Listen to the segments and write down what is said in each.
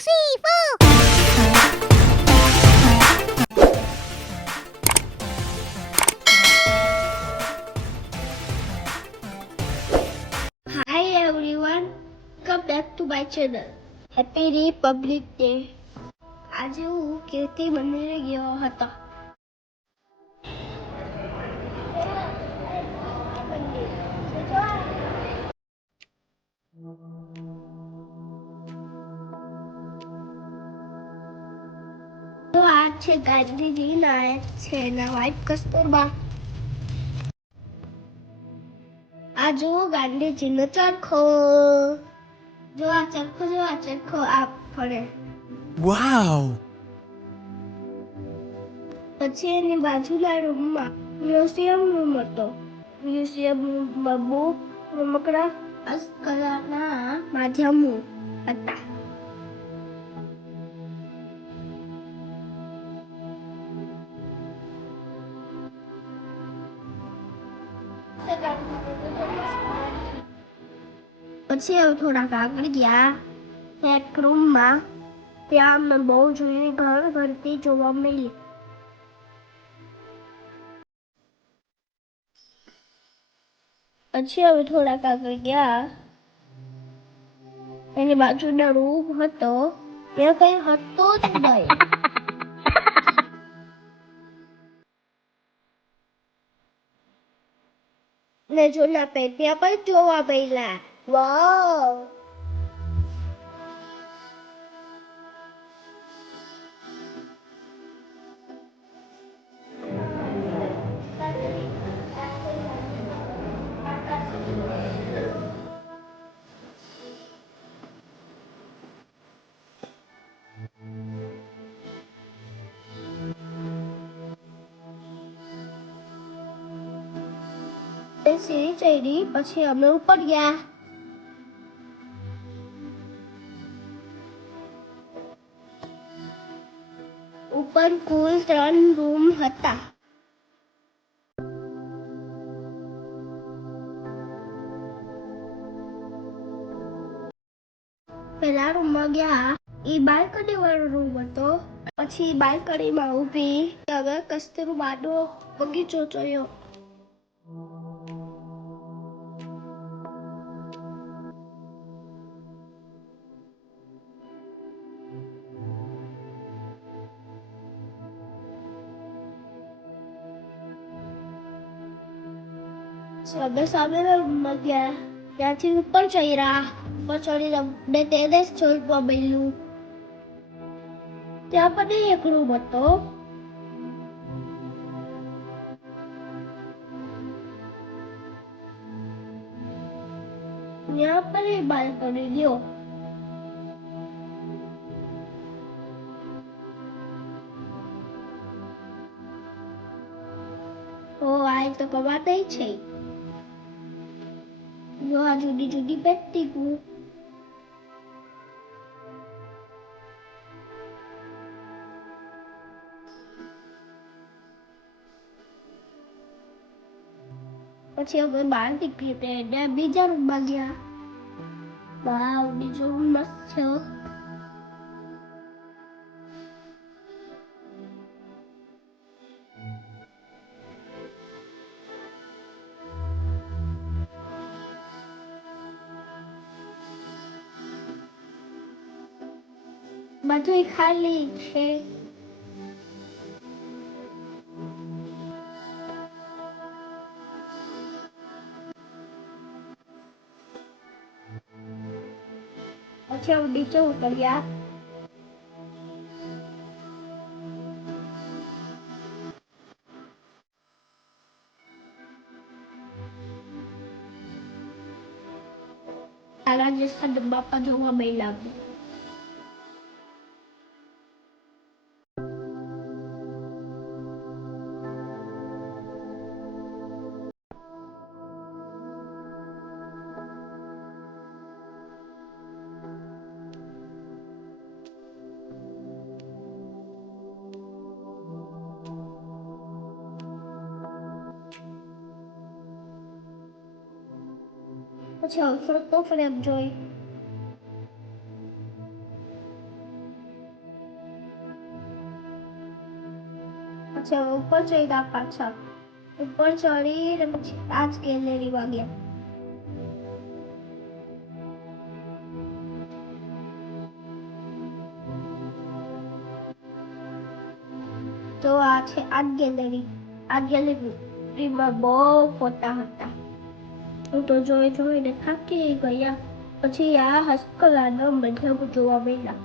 three, four. Hi everyone, welcome back to my channel. Happy Republic Day. આજે હું કીર્તિ મંદિરે ગયો હતો. તો આ છે ગાંધીજી નાયક છે એના વાઇફ કસ્તુરબા. આ જુઓ ગાંધીજીનો ચરખો. જો આ ચરખો આ ફરે. Wow! પછી એની બાજુના રૂમમાં મ્યુઝિયમ રૂમ હતો. મ્યુઝિયમ રૂમમાં બુક, રમકડા, હસ્તકલાના માધ્યમો હતા. પછી અમે થોડાક આગળ ગયા એક રૂમમાં. ત્યાં અમને બહુ જૂની ઘરઘંટી જોવા મળી. પછી અમે થોડાક આગળ ગયા એની બાજુનો રૂમ હતો. ત્યાં કઈ હતું જ નહીં. ને જૂના પેટિયા પણ જોવા મળ્યા. વાવ! સીડી ચડી પછી અમે ઉપર ગયા. ઉપર કુલ 3 રૂમ હતા. પેલા રૂમમાં ગયા એ બાલ્કની વાળો રૂમ હતો. પછી બાલ્કનીમાં ઊભી હવે કસ્તુરબાનો બગીચો જોયો. સામેના રૂમમાં ગયા. ત્યાંથી ઉપર ચડ્યા. ઉપર ચડીને અમને ટેરેસ જોવા મળ્યું. ત્યાં પણ એક રૂમ હતો. ત્યાં પણ બાલ્કની ગયો. આ તો કબાટ છે. જો આ જુદી જુદી પેટી. પછી અમે બહાર નીકળી બીજા રૂમમાં ગયા. વાવ, બીજો રૂમ મસ્ત છે. બધું ખાલી છે. પછી અમે નીચે ઉતર્યા. રાજસ્થાન બાપા જોવા મળ્યા. પછી ફોટો ફ્રેમ જોઈ. પછી અમે ઉપર ચડ્યા પાછા. ઉપર ચડીને પછી આ જ ગેલેરીમાં ગયા. તો આ છે આ ગેલેરી. આ ગેલેરીમાં બહુ ફોટા હતા. હું તો જોઈને થાકી ગયા. પછી આ હસ્તકલાનો મતલબ જોવા મળ્યા.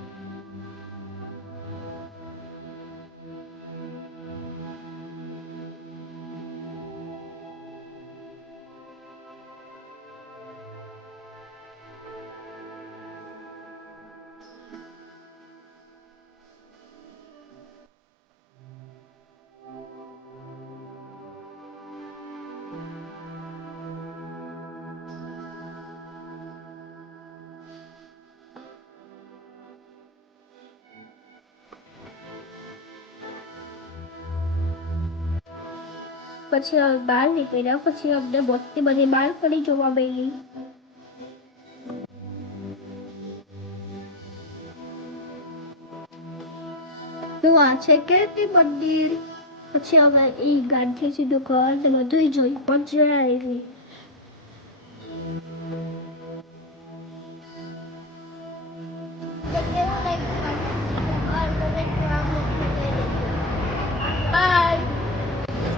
પછી અમે બહાર નીકળ્યા. પછી અમને મોટી બધી બાલ્કની જોવા મળી. તો આ છે કીર્તિ મંદિર. પછી અમે એ ગાંધીજીનું ઘર ને બધું જોઈ મજા આવી.